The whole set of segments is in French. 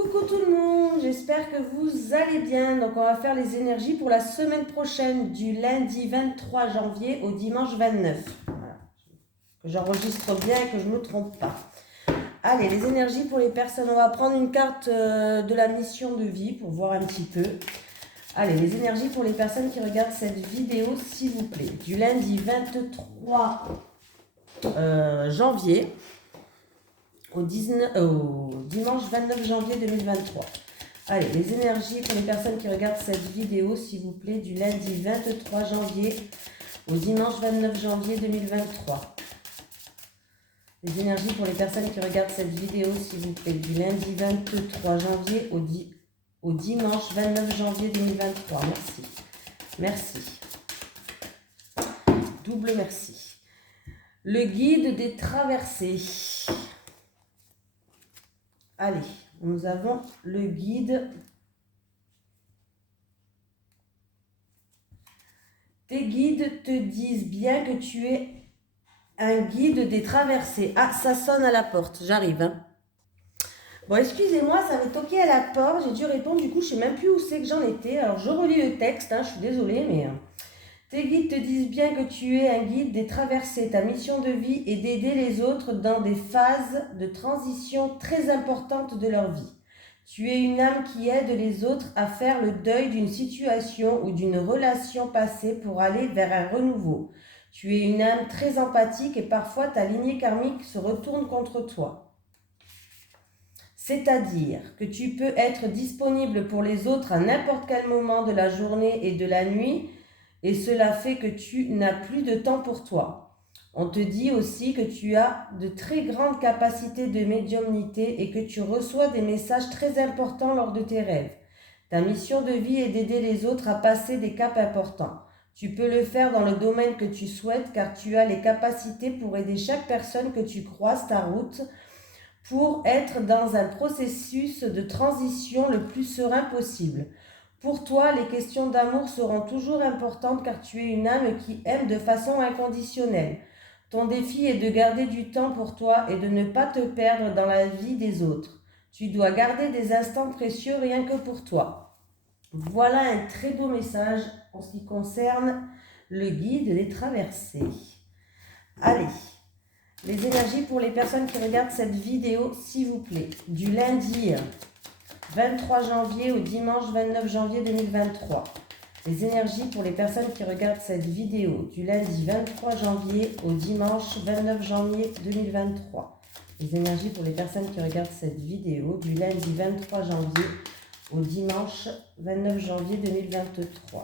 Coucou tout le monde, j'espère que vous allez bien. Donc on va faire les énergies pour la semaine prochaine du lundi 23 janvier au dimanche 29. Voilà. Que j'enregistre bien et que je ne me trompe pas. Allez, les énergies pour les personnes. On va prendre une carte de la mission de vie pour voir un petit peu. Allez, les énergies pour les personnes qui regardent cette vidéo, s'il vous plaît. Du lundi 23 janvier au dimanche 29 janvier 2023. Allez, les énergies pour les personnes qui regardent cette vidéo, s'il vous plaît, du lundi 23 janvier au dimanche 29 janvier 2023. Les énergies pour les personnes qui regardent cette vidéo, s'il vous plaît, du lundi 23 janvier au dimanche 29 janvier 2023. Merci. Merci. Double merci. Le guide des traversées. Allez, nous avons le guide. Tes guides te disent bien que tu es un guide des traversées. Ah, ça sonne à la porte, j'arrive. Hein. Bon, excusez-moi, ça avait toqué à la porte, j'ai dû répondre, du coup, je ne sais même plus où c'est que j'en étais. Alors, je relis le texte, hein, je suis désolée, mais... Tes guides te disent bien que tu es un guide des traversées. Ta mission de vie est d'aider les autres dans des phases de transition très importantes de leur vie. Tu es une âme qui aide les autres à faire le deuil d'une situation ou d'une relation passée pour aller vers un renouveau. Tu es une âme très empathique et parfois ta lignée karmique se retourne contre toi. C'est-à-dire que tu peux être disponible pour les autres à n'importe quel moment de la journée et de la nuit, et cela fait que tu n'as plus de temps pour toi. On te dit aussi que tu as de très grandes capacités de médiumnité et que tu reçois des messages très importants lors de tes rêves. Ta mission de vie est d'aider les autres à passer des caps importants. Tu peux le faire dans le domaine que tu souhaites car tu as les capacités pour aider chaque personne que tu croises ta route pour être dans un processus de transition le plus serein possible. Pour toi, les questions d'amour seront toujours importantes car tu es une âme qui aime de façon inconditionnelle. Ton défi est de garder du temps pour toi et de ne pas te perdre dans la vie des autres. Tu dois garder des instants précieux rien que pour toi. Voilà un très beau message en ce qui concerne le guide des traversées. Allez, les énergies pour les personnes qui regardent cette vidéo, s'il vous plaît, du lundi 23 janvier au dimanche 29 janvier 2023. Les énergies pour les personnes qui regardent cette vidéo du lundi 23 janvier au dimanche 29 janvier 2023. Les énergies pour les personnes qui regardent cette vidéo du lundi 23 janvier au dimanche 29 janvier 2023.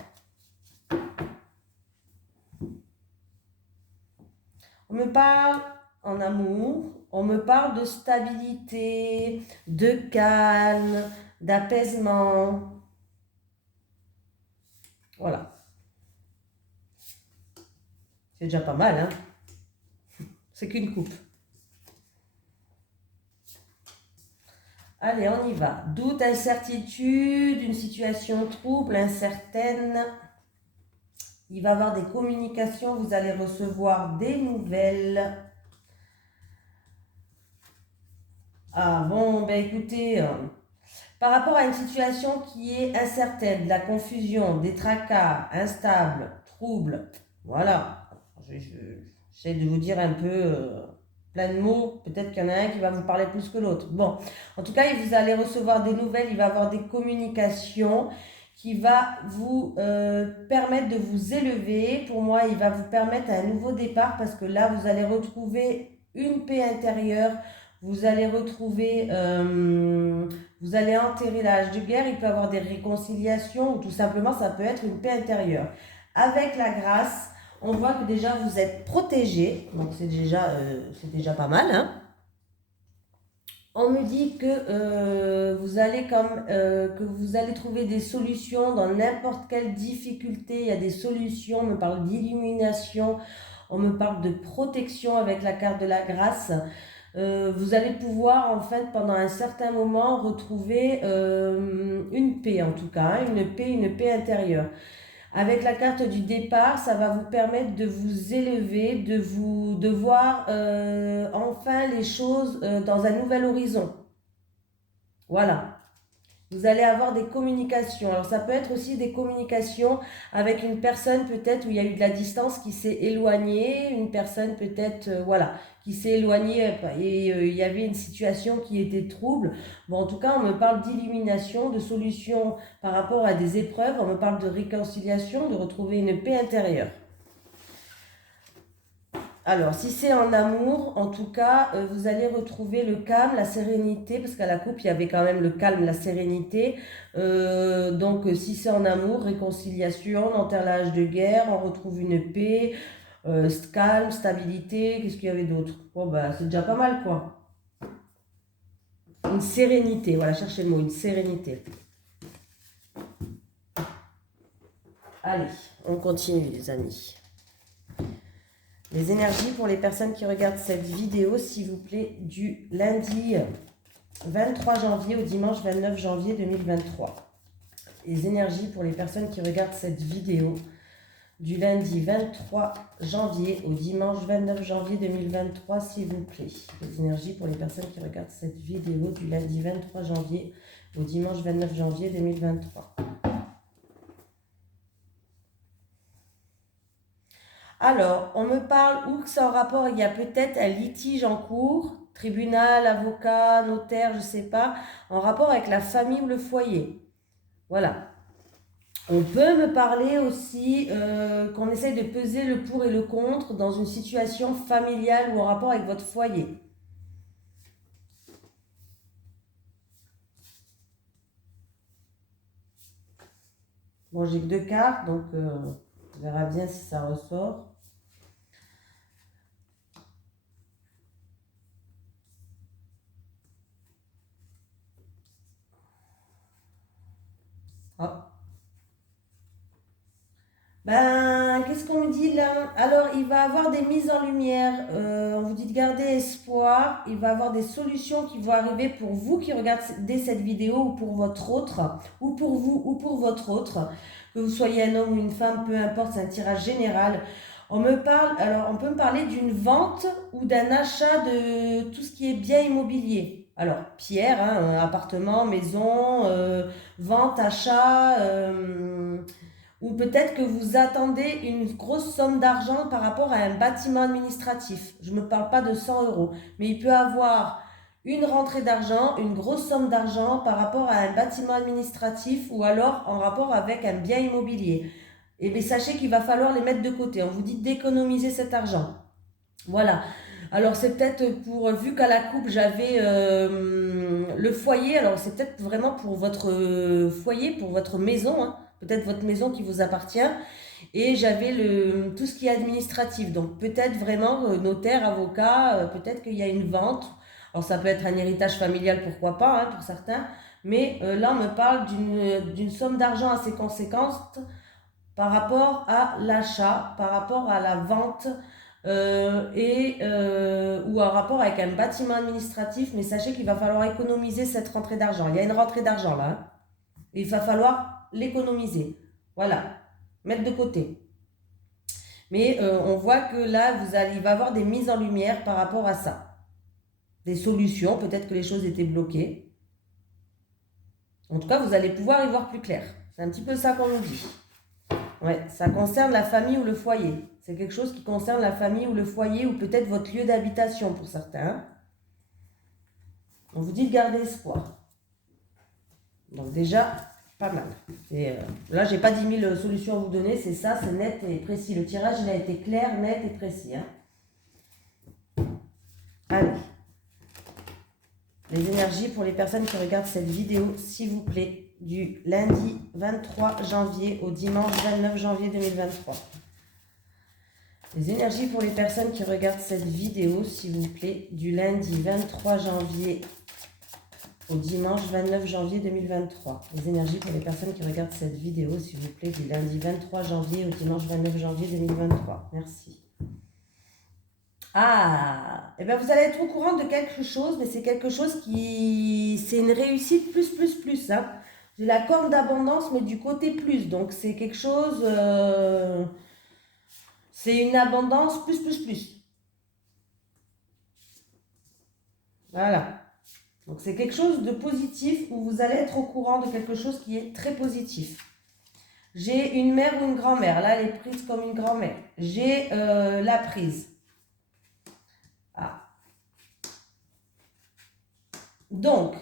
On me parle en amour, on me parle de stabilité, de calme, d'apaisement. Voilà. C'est déjà pas mal, hein? C'est qu'une coupe. Allez, on y va. Doute, incertitude, une situation trouble, incertaine. Il va y avoir des communications, vous allez recevoir des nouvelles. Ah bon, ben écoutez, par rapport à une situation qui est incertaine, de la confusion, des tracas, instable, trouble, voilà. J'essaie de vous dire un peu plein de mots. Peut-être qu'il y en a un qui va vous parler plus que l'autre. Bon, en tout cas, vous allez recevoir des nouvelles, il va y avoir des communications qui va vous permettre de vous élever. Pour moi, il va vous permettre un nouveau départ parce que là, vous allez retrouver une paix intérieure. Vous allez retrouver, vous allez enterrer l'âge de guerre. Il peut y avoir des réconciliations ou tout simplement, ça peut être une paix intérieure. Avec la grâce, on voit que déjà vous êtes protégé. Donc, c'est déjà pas mal, hein. On me dit que vous allez trouver des solutions dans n'importe quelle difficulté. Il y a des solutions. On me parle d'illumination. On me parle de protection avec la carte de la grâce. Vous allez pouvoir, en fait, pendant un certain moment, retrouver une paix, en tout cas, hein, une paix intérieure. Avec la carte du départ, ça va vous permettre de vous élever, de voir enfin les choses dans un nouvel horizon. Voilà. Vous allez avoir des communications. Alors, ça peut être aussi des communications avec une personne peut-être où il y a eu de la distance qui s'est éloignée, une personne peut-être, voilà, qui s'est éloignée et il y avait une situation qui était trouble. Bon, en tout cas, on me parle d'illumination, de solution par rapport à des épreuves, on me parle de réconciliation, de retrouver une paix intérieure. Alors, si c'est en amour, en tout cas, vous allez retrouver le calme, la sérénité, parce qu'à la coupe, il y avait quand même le calme, la sérénité. Donc, si c'est en amour, réconciliation, on enterre l'âge de guerre, on retrouve une paix, calme, stabilité. Qu'est-ce qu'il y avait d'autre? Bon, bah, c'est déjà pas mal, quoi. Une sérénité, voilà, cherchez le mot, une sérénité. Allez, on continue, les amis. Les énergies pour les personnes qui regardent cette vidéo, s'il vous plaît, du lundi 23 janvier au dimanche 29 janvier 2023. Les énergies pour les personnes qui regardent cette vidéo du lundi 23 janvier au dimanche 29 janvier 2023, s'il vous plaît. Les énergies pour les personnes qui regardent cette vidéo du lundi 23 janvier au dimanche 29 janvier 2023. Alors, on me parle où que c'est en rapport, il y a peut-être un litige en cours, tribunal, avocat, notaire, je ne sais pas, en rapport avec la famille ou le foyer. Voilà. On peut me parler aussi qu'on essaye de peser le pour et le contre dans une situation familiale ou en rapport avec votre foyer. Bon, j'ai que 2 cartes, donc on verra bien si ça ressort. Ah. Ben, qu'est-ce qu'on me dit là? Alors, il va avoir des mises en lumière. On vous dit de garder espoir. Il va avoir des solutions qui vont arriver pour vous qui regardez cette vidéo ou pour votre autre, ou pour vous ou pour votre autre. Que vous soyez un homme ou une femme, peu importe, c'est un tirage général. On me parle, alors on peut me parler d'une vente ou d'un achat de tout ce qui est bien immobilier. Alors, pierre, hein, appartement, maison, vente, achat. Ou peut-être que vous attendez une grosse somme d'argent par rapport à un bâtiment administratif. Je ne me parle pas de 100 euros, mais il peut avoir une rentrée d'argent, une grosse somme d'argent par rapport à un bâtiment administratif ou alors en rapport avec un bien immobilier. Et bien sachez qu'il va falloir les mettre de côté. On vous dit d'économiser cet argent. Voilà. Alors c'est peut-être pour, vu qu'à la coupe j'avais le foyer, alors c'est peut-être vraiment pour votre foyer, pour votre maison, hein, peut-être votre maison qui vous appartient, et j'avais tout ce qui est administratif, donc peut-être vraiment notaire, avocat, peut-être qu'il y a une vente, alors ça peut être un héritage familial, pourquoi pas, hein, pour certains, mais là on me parle d'une somme d'argent assez conséquente par rapport à l'achat, par rapport à la vente ou en rapport avec un bâtiment administratif, mais sachez qu'il va falloir économiser cette rentrée d'argent. Il y a une rentrée d'argent là, hein, et il va falloir l'économiser. Voilà, mettre de côté. Mais on voit que là, il va y avoir des mises en lumière par rapport à ça. Des solutions, peut-être que les choses étaient bloquées. En tout cas, vous allez pouvoir y voir plus clair. C'est un petit peu ça qu'on nous dit. Ouais, ça concerne la famille ou le foyer. C'est quelque chose qui concerne la famille ou le foyer ou peut-être votre lieu d'habitation pour certains. On vous dit de garder espoir. Donc déjà, pas mal. Là, j'ai pas 10 000 solutions à vous donner. C'est ça, c'est net et précis. Le tirage, il a été clair, net et précis. Hein. Allez. Les énergies pour les personnes qui regardent cette vidéo, s'il vous plaît, du lundi 23 janvier au dimanche 29 janvier 2023. Les énergies pour les personnes qui regardent cette vidéo, s'il vous plaît, du lundi 23 janvier au dimanche 29 janvier 2023. Les énergies pour les personnes qui regardent cette vidéo, s'il vous plaît, du lundi 23 janvier au dimanche 29 janvier 2023. Merci. Ah, et bien vous allez être au courant de quelque chose, mais c'est quelque chose qui... C'est une réussite plus. Hein. J'ai la corne d'abondance, mais du côté plus. Donc c'est quelque chose... C'est une abondance plus. Voilà. Donc c'est quelque chose de positif où vous allez être au courant de quelque chose qui est très positif. J'ai une mère ou une grand-mère. Là, elle est prise comme une grand-mère. J'ai la prise. Ah. Donc,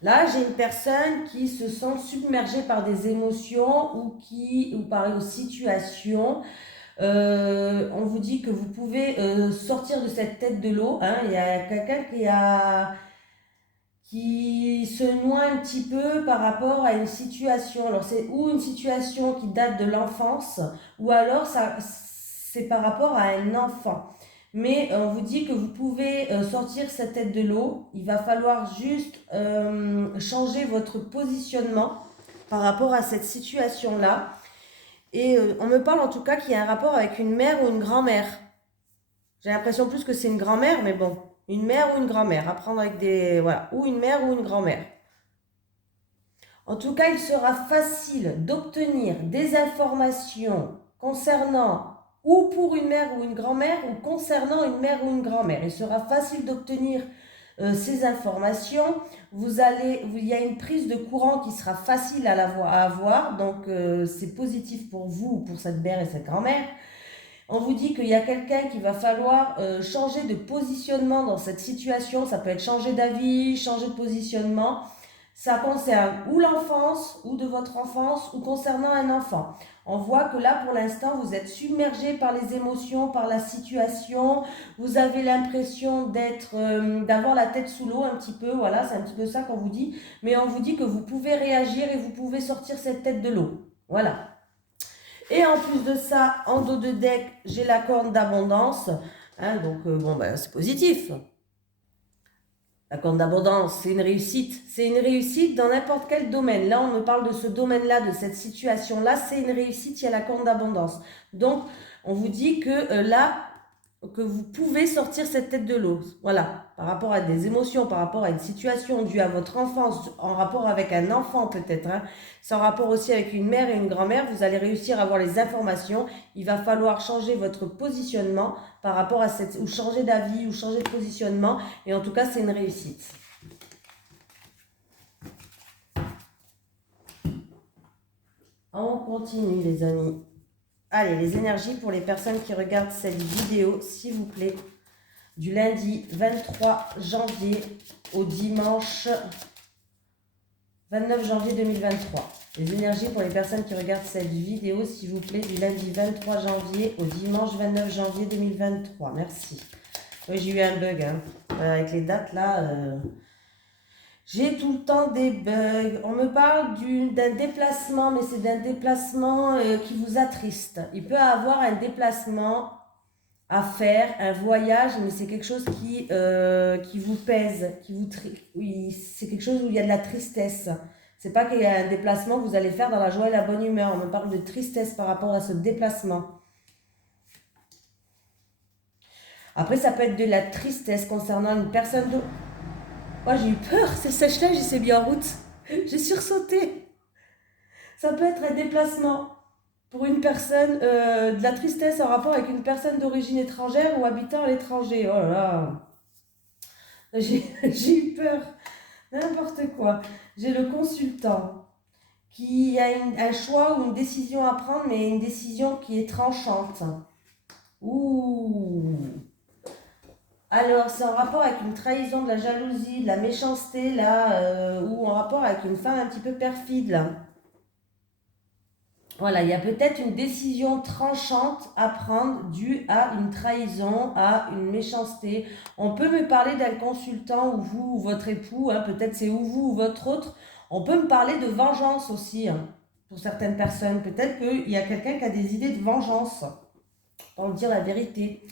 là, j'ai une personne qui se sent submergée par des émotions ou par une situation. On vous dit que vous pouvez sortir de cette tête de l'eau. Hein. Il y a quelqu'un qui se noie un petit peu par rapport à une situation. Alors, c'est ou une situation qui date de l'enfance, ou alors c'est par rapport à un enfant. Mais on vous dit que vous pouvez sortir cette tête de l'eau. Il va falloir juste changer votre positionnement par rapport à cette situation-là. Et on me parle en tout cas qu'il y a un rapport avec une mère ou une grand-mère. J'ai l'impression plus que c'est une grand-mère, mais bon. Une mère ou une grand-mère, à prendre avec des... Voilà, ou une mère ou une grand-mère. En tout cas, il sera facile d'obtenir des informations concernant ou pour une mère ou une grand-mère ou concernant une mère ou une grand-mère. Il sera facile d'obtenir ces informations. Il y a une prise de courant qui sera facile à avoir, donc c'est positif pour vous ou pour cette mère et cette grand-mère. On vous dit qu'il y a quelqu'un qui va falloir changer de positionnement dans cette situation. Ça peut être changer d'avis, changer de positionnement. Ça concerne ou l'enfance, ou de votre enfance, ou concernant un enfant. On voit que là, pour l'instant, vous êtes submergé par les émotions, par la situation. Vous avez l'impression d'avoir la tête sous l'eau un petit peu. Voilà, c'est un petit peu ça qu'on vous dit. Mais on vous dit que vous pouvez réagir et vous pouvez sortir cette tête de l'eau. Voilà. Et en plus de ça, en dos de deck, j'ai la corne d'abondance. Hein, donc, c'est positif. La corne d'abondance, c'est une réussite. C'est une réussite dans n'importe quel domaine. Là, on me parle de ce domaine-là, de cette situation-là. C'est une réussite, il y a la corne d'abondance. Donc, on vous dit que là, que vous pouvez sortir cette tête de l'eau. Voilà, par rapport à des émotions, par rapport à une situation due à votre enfance, en rapport avec un enfant peut-être, hein. C'est en rapport aussi avec une mère et une grand-mère, vous allez réussir à avoir les informations. Il va falloir changer votre positionnement par rapport à ou changer d'avis, ou changer de positionnement. Et en tout cas, c'est une réussite. On continue, les amis. Allez, les énergies pour les personnes qui regardent cette vidéo, s'il vous plaît, du lundi 23 janvier au dimanche 29 janvier 2023. Les énergies pour les personnes qui regardent cette vidéo, s'il vous plaît, du lundi 23 janvier au dimanche 29 janvier 2023. Merci. Oui, j'ai eu un bug, hein. Avec les dates, là... J'ai tout le temps des bugs. On me parle d'un déplacement, mais c'est d'un déplacement qui vous attriste. Il peut avoir un déplacement à faire, un voyage, mais c'est quelque chose qui vous pèse, oui, c'est quelque chose où il y a de la tristesse. C'est pas qu'il y a un déplacement que vous allez faire dans la joie et la bonne humeur. On me parle de tristesse par rapport à ce déplacement. Après, ça peut être de la tristesse concernant une personne de... Moi, j'ai eu peur, c'est sèche-neige, il s'est mis en route. J'ai sursauté. Ça peut être un déplacement pour une personne, de la tristesse en rapport avec une personne d'origine étrangère ou habitant à l'étranger. Oh là là. J'ai eu peur. N'importe quoi. J'ai le consultant qui a un choix ou une décision à prendre, mais une décision qui est tranchante. Ouh. Alors, c'est en rapport avec une trahison, de la jalousie, de la méchanceté, là, ou en rapport avec une femme un petit peu perfide, là. Voilà, il y a peut-être une décision tranchante à prendre due à une trahison, à une méchanceté. On peut me parler d'un consultant, ou vous, ou votre époux, hein, peut-être c'est ou vous, ou votre autre. On peut me parler de vengeance aussi, hein, pour certaines personnes. Peut-être qu'il y a quelqu'un qui a des idées de vengeance, pour dire la vérité.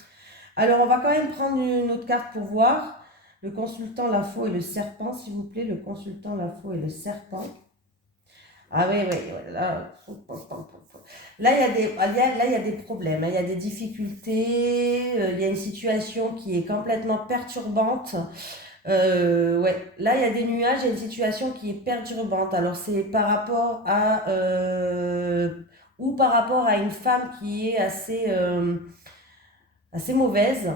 Alors, on va quand même prendre une autre carte pour voir. Le consultant, la faux et le serpent, s'il vous plaît. Le consultant, la faux et le serpent. Ah oui, là, il y a des problèmes, hein. Il y a des difficultés, il y a une situation qui est complètement perturbante. Ouais, là, il y a des nuages, il y a une situation qui est perturbante. Alors, c'est par rapport à... ou par rapport à une femme qui est assez mauvaise,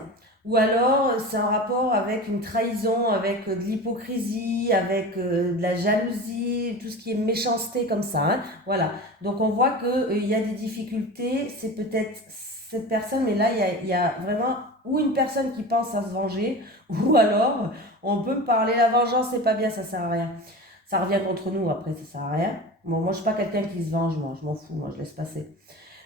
Ou alors, c'est en rapport avec une trahison, avec de l'hypocrisie, avec de la jalousie, tout ce qui est méchanceté comme ça, hein. Voilà. Donc, on voit qu'il y a des difficultés. C'est peut-être cette personne, mais là, il y a vraiment ou une personne qui pense à se venger, ou alors, on peut me parler, la vengeance, c'est pas bien, ça sert à rien. Ça revient contre nous, après, ça sert à rien. Bon, moi, je suis pas quelqu'un qui se venge, moi, je m'en fous, moi, je laisse passer.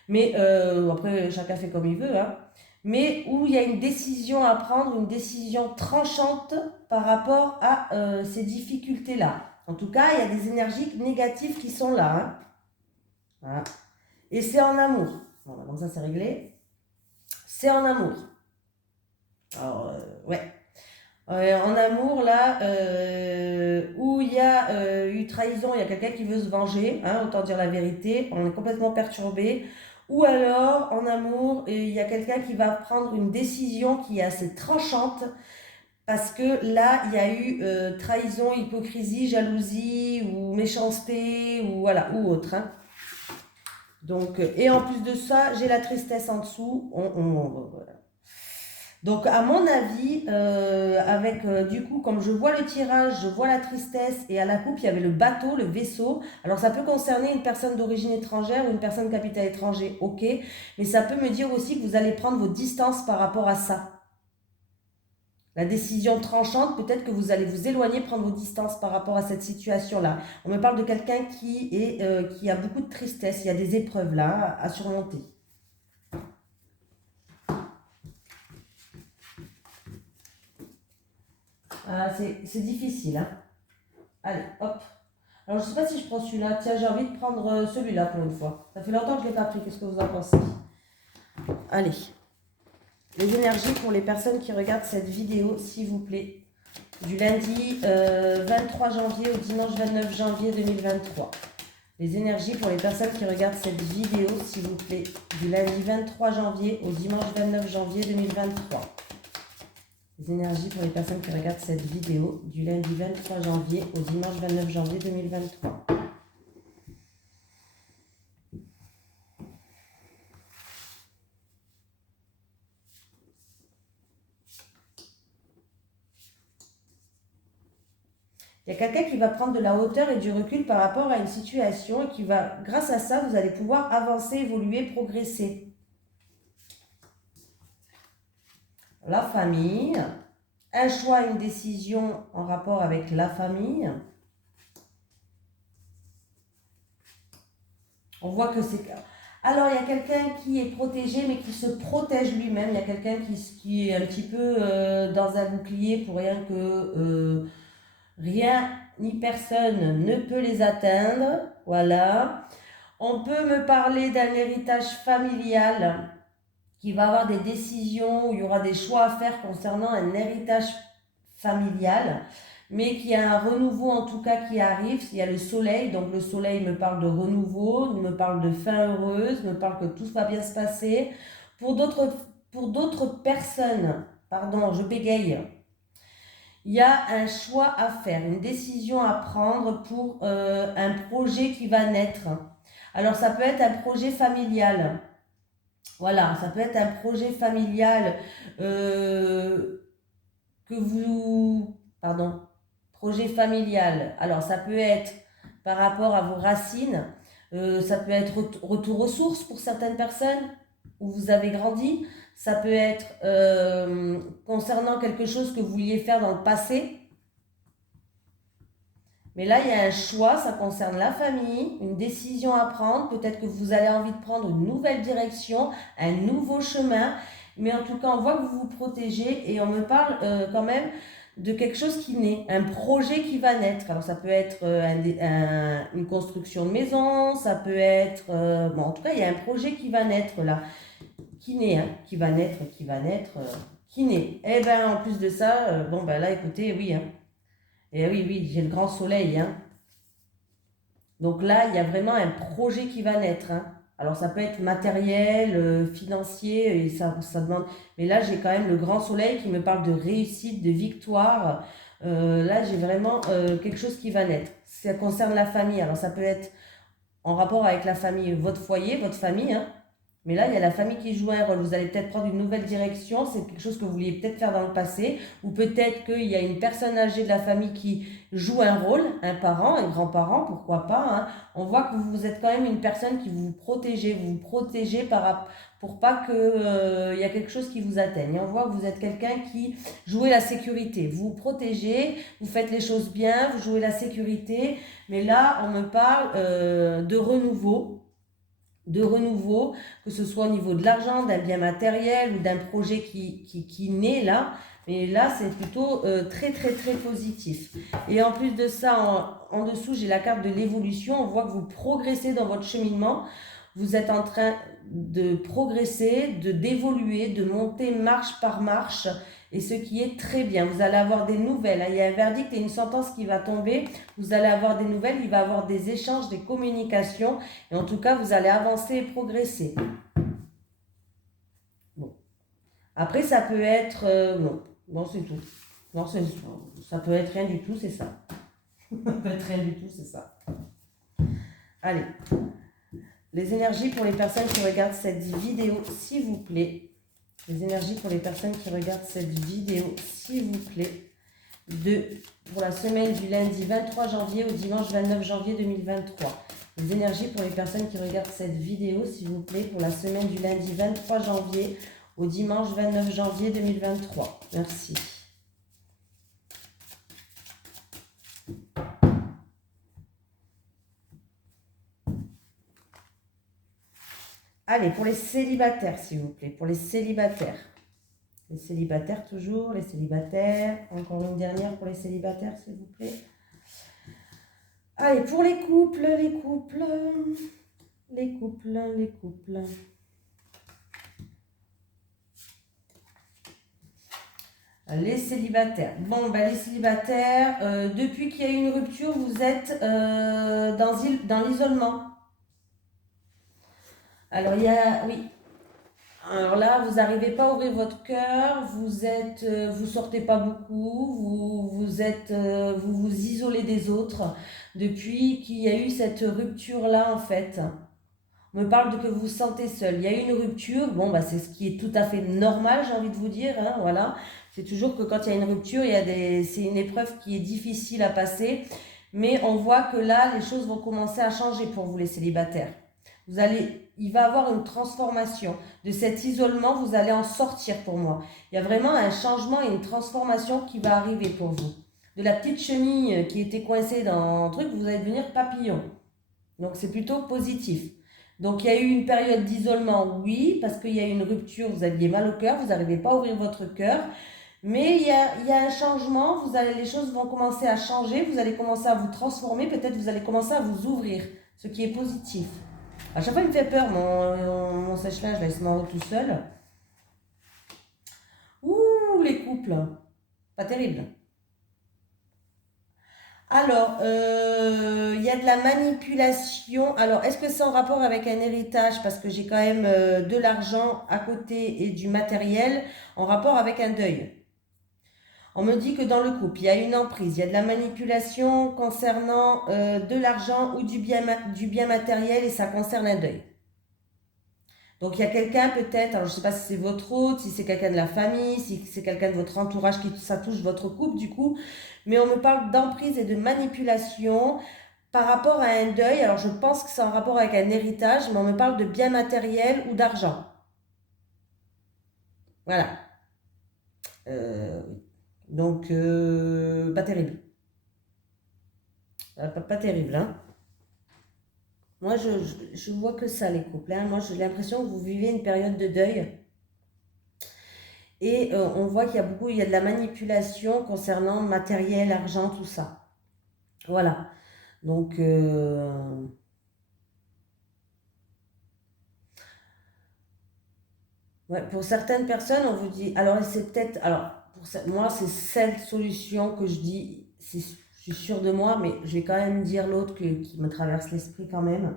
Mais après, chacun fait comme il veut, hein. Mais où il y a une décision à prendre, une décision tranchante par rapport à ces difficultés-là. En tout cas, il y a des énergies négatives qui sont là, hein. Voilà. Et c'est en amour. Voilà, donc ça, c'est réglé. C'est en amour. Alors, ouais. En amour, là, où il y a eu trahison, il y a quelqu'un qui veut se venger, hein, autant dire la vérité, on est complètement perturbé. Ou alors, en amour, il y a quelqu'un qui va prendre une décision qui est assez tranchante, parce que là, il y a eu trahison, hypocrisie, jalousie, ou méchanceté, ou voilà, ou autre, hein. Donc, et en plus de ça, j'ai la tristesse en dessous. Voilà. Donc, à mon avis, avec du coup, comme je vois le tirage, je vois la tristesse et à la coupe, il y avait le bateau, le vaisseau. Alors, ça peut concerner une personne d'origine étrangère ou une personne capital étranger, ok. Mais ça peut me dire aussi que vous allez prendre vos distances par rapport à ça. La décision tranchante, peut-être que vous allez vous éloigner, prendre vos distances par rapport à cette situation-là. On me parle de quelqu'un qui a beaucoup de tristesse, il y a des épreuves là à surmonter. Ah, c'est difficile, hein. Allez, hop. Alors, je ne sais pas si je prends celui-là. Tiens, j'ai envie de prendre celui-là pour une fois. Ça fait longtemps que je ne l'ai pas pris. Qu'est-ce que vous en pensez? Allez. Les énergies pour les personnes qui regardent cette vidéo, s'il vous plaît. Du lundi 23 janvier au dimanche 29 janvier 2023. Les énergies pour les personnes qui regardent cette vidéo, s'il vous plaît. Du lundi 23 janvier au dimanche 29 janvier 2023. Les énergies pour les personnes qui regardent cette vidéo du lundi 23 janvier au dimanche 29 janvier 2023. Il y a quelqu'un qui va prendre de la hauteur et du recul par rapport à une situation et qui va, grâce à ça, vous allez pouvoir avancer, évoluer, progresser. La famille, un choix, une décision en rapport avec la famille. On voit que c'est... Alors, il y a quelqu'un qui est protégé, mais qui se protège lui-même. Il y a quelqu'un qui est un petit peu dans un bouclier pour rien que rien ni personne ne peut les atteindre. Voilà. On peut me parler d'un héritage familial qui va avoir des décisions, où il y aura des choix à faire concernant un héritage familial, mais qui a un renouveau en tout cas qui arrive. Il y a le soleil, donc le soleil me parle de renouveau, me parle de fin heureuse, me parle que tout va bien se passer. Pour d'autres personnes, pardon, je bégaye, il y a un choix à faire, une décision à prendre pour un projet qui va naître. Alors ça peut être un projet familial. Voilà, ça peut être un projet familial que vous... Pardon, projet familial. Alors, ça peut être par rapport à vos racines, ça peut être retour aux sources pour certaines personnes où vous avez grandi, ça peut être concernant quelque chose que vous vouliez faire dans le passé. Mais là, il y a un choix, ça concerne la famille, une décision à prendre. Peut-être que vous avez envie de prendre une nouvelle direction, un nouveau chemin. Mais en tout cas, on voit que vous vous protégez et on me parle quand même de quelque chose qui naît, un projet qui va naître. Alors, ça peut être une construction de maison, ça peut être... bon, en tout cas, il y a un projet qui va naître là, qui naît, hein, qui va naître, qui naît. Et bien, en plus de ça, bon, ben là, écoutez, oui, hein. Et oui, oui, j'ai le grand soleil, hein. Donc là, il y a vraiment un projet qui va naître, hein. Alors ça peut être matériel, financier, et ça demande... Mais là, j'ai quand même le grand soleil qui me parle de réussite, de victoire. Là, j'ai vraiment quelque chose qui va naître. Ça concerne la famille. Alors ça peut être en rapport avec la famille, votre foyer, votre famille, hein. Mais là, il y a la famille qui joue un rôle. Vous allez peut-être prendre une nouvelle direction. C'est quelque chose que vous vouliez peut-être faire dans le passé. Ou peut-être qu'il y a une personne âgée de la famille qui joue un rôle, un parent, un grand-parent, pourquoi pas. Hein. On voit que vous êtes quand même une personne qui vous protégez. Vous vous protégez pour pas qu'il y a quelque chose qui vous atteigne. Et on voit que vous êtes quelqu'un qui joue la sécurité. Vous vous protégez, vous faites les choses bien, vous jouez la sécurité. Mais là, on me parle de renouveau, que ce soit au niveau de l'argent, d'un bien matériel ou d'un projet qui naît là. Mais là, c'est plutôt très, très, très positif. Et en plus de ça, en dessous, j'ai la carte de l'évolution. On voit que vous progressez dans votre cheminement. Vous êtes en train de progresser, d'évoluer, de monter marche par marche. Et ce qui est très bien. Vous allez avoir des nouvelles. Hein. Il y a un verdict et une sentence qui va tomber. Vous allez avoir des nouvelles. Il va y avoir des échanges, des communications. Et en tout cas, vous allez avancer et progresser. Bon. Après, ça peut être... non. Bon, c'est tout. Non, ça peut être rien du tout, c'est ça. Ça peut être rien du tout, c'est ça. Allez. Les énergies pour les personnes qui regardent cette vidéo, s'il vous plaît. Les énergies pour les personnes qui regardent cette vidéo, s'il vous plaît. Pour la semaine du lundi 23 janvier au dimanche 29 janvier 2023. Les énergies pour les personnes qui regardent cette vidéo, s'il vous plaît, pour la semaine du lundi 23 janvier au dimanche 29 janvier 2023. Merci. Allez, pour les célibataires, s'il vous plaît, pour les célibataires. Les célibataires toujours, les célibataires. Encore une dernière pour les célibataires, s'il vous plaît. Allez, pour les couples, les couples. Les célibataires. Bon, ben, les célibataires, depuis qu'il y a eu une rupture, vous êtes dans l'isolement. Alors, oui. Alors là, vous n'arrivez pas à ouvrir votre cœur, vous sortez pas beaucoup, vous vous isolez des autres depuis qu'il y a eu cette rupture-là, en fait. On me parle de que vous vous sentez seul. Il y a eu une rupture, bon, bah, c'est ce qui est tout à fait normal, j'ai envie de vous dire, hein, voilà. C'est toujours que quand il y a une rupture, c'est une épreuve qui est difficile à passer, mais on voit que là, les choses vont commencer à changer pour vous, les célibataires. Il va y avoir une transformation. De cet isolement, vous allez en sortir pour moi. Il y a vraiment un changement et une transformation qui va arriver pour vous. De la petite chenille qui était coincée dans un truc, vous allez devenir papillon. Donc c'est plutôt positif. Donc il y a eu une période d'isolement, oui, parce qu'il y a eu une rupture, vous aviez mal au cœur, vous n'arrivez pas à ouvrir votre cœur. Mais il y a un changement, les choses vont commencer à changer, vous allez commencer à vous transformer, peut-être vous allez commencer à vous ouvrir, ce qui est positif. À chaque fois, il me fait peur, mon sèche-linge, là, il se met en haut tout seul. Ouh, les couples. Pas terrible. Alors, il y a de la manipulation. Alors, est-ce que c'est en rapport avec un héritage? Parce que j'ai quand même de l'argent à côté et du matériel en rapport avec un deuil. On me dit que dans le couple, il y a une emprise, il y a de la manipulation concernant de l'argent ou du bien matériel et ça concerne un deuil. Donc il y a quelqu'un peut-être, alors je ne sais pas si c'est votre hôte, si c'est quelqu'un de la famille, si c'est quelqu'un de votre entourage ça touche votre couple du coup, mais on me parle d'emprise et de manipulation par rapport à un deuil. Alors je pense que c'est en rapport avec un héritage, mais on me parle de biens matériels ou d'argent. Voilà. Donc, pas terrible. Pas terrible, hein. Moi, je vois que ça, les couples. Hein. Moi, j'ai l'impression que vous vivez une période de deuil. Et on voit il y a de la manipulation concernant matériel, argent, tout ça. Voilà. Donc, ouais, pour certaines personnes, on vous dit, alors c'est peut-être, alors moi, c'est cette solution que je dis, je suis sûre de moi, mais je vais quand même dire l'autre qui me traverse l'esprit quand même.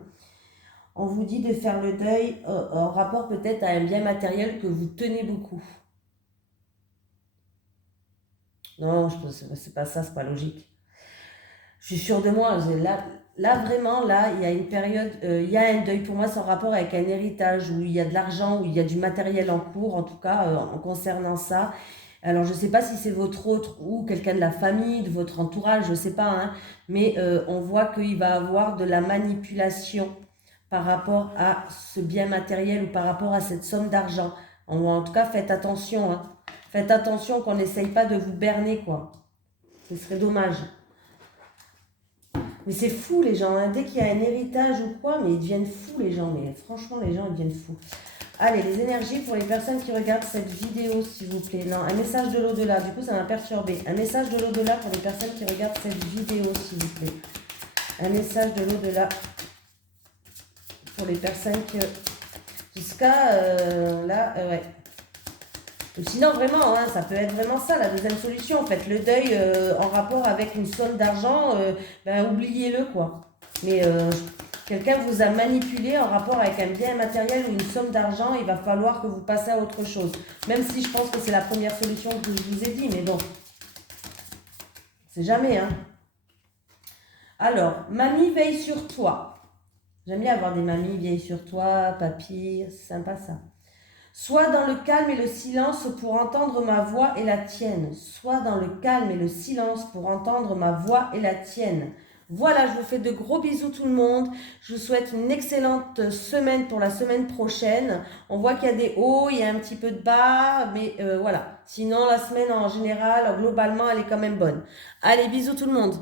On vous dit de faire le deuil en rapport peut-être à un bien matériel que vous tenez beaucoup. Non, c'est pas ça, c'est pas logique. Je suis sûre de moi, là, vraiment, là, il y a une période, il y a un deuil. Pour moi, c'est en rapport avec un héritage où il y a de l'argent, où il y a du matériel en cours, en tout cas, en concernant ça. Alors, je ne sais pas si c'est votre autre ou quelqu'un de la famille, de votre entourage, je ne sais pas, hein, mais on voit qu'il va avoir de la manipulation par rapport à ce bien matériel ou par rapport à cette somme d'argent. En tout cas, faites attention, hein. Faites attention qu'on n'essaye pas de vous berner, quoi. Ce serait dommage. Mais c'est fou les gens, hein. Dès qu'il y a un héritage ou quoi, mais ils deviennent fous les gens. Mais franchement, les gens ils deviennent fous. Allez, les énergies pour les personnes qui regardent cette vidéo, s'il vous plaît. Non, un message de l'au-delà. Du coup, ça m'a perturbé. Un message de l'au-delà pour les personnes qui regardent cette vidéo, s'il vous plaît. Un message de l'au-delà pour les personnes qui... Jusqu'à là, ouais. Sinon, vraiment, hein, ça peut être vraiment ça, la deuxième solution. Faites le deuil en rapport avec une somme d'argent, ben, oubliez-le, quoi. Mais quelqu'un vous a manipulé en rapport avec un bien matériel ou une somme d'argent, il va falloir que vous passez à autre chose. Même si je pense que c'est la première solution que je vous ai dit, mais bon, c'est jamais, hein. Alors, mamie veille sur toi. J'aime bien avoir des mamies veillent sur toi, papy, c'est sympa ça. Sois dans le calme et le silence pour entendre ma voix et la tienne. Sois dans le calme et le silence pour entendre ma voix et la tienne. Voilà, je vous fais de gros bisous tout le monde. Je vous souhaite une excellente semaine pour la semaine prochaine. On voit qu'il y a des hauts, il y a un petit peu de bas, mais voilà. Sinon, la semaine en général, globalement, elle est quand même bonne. Allez, bisous tout le monde.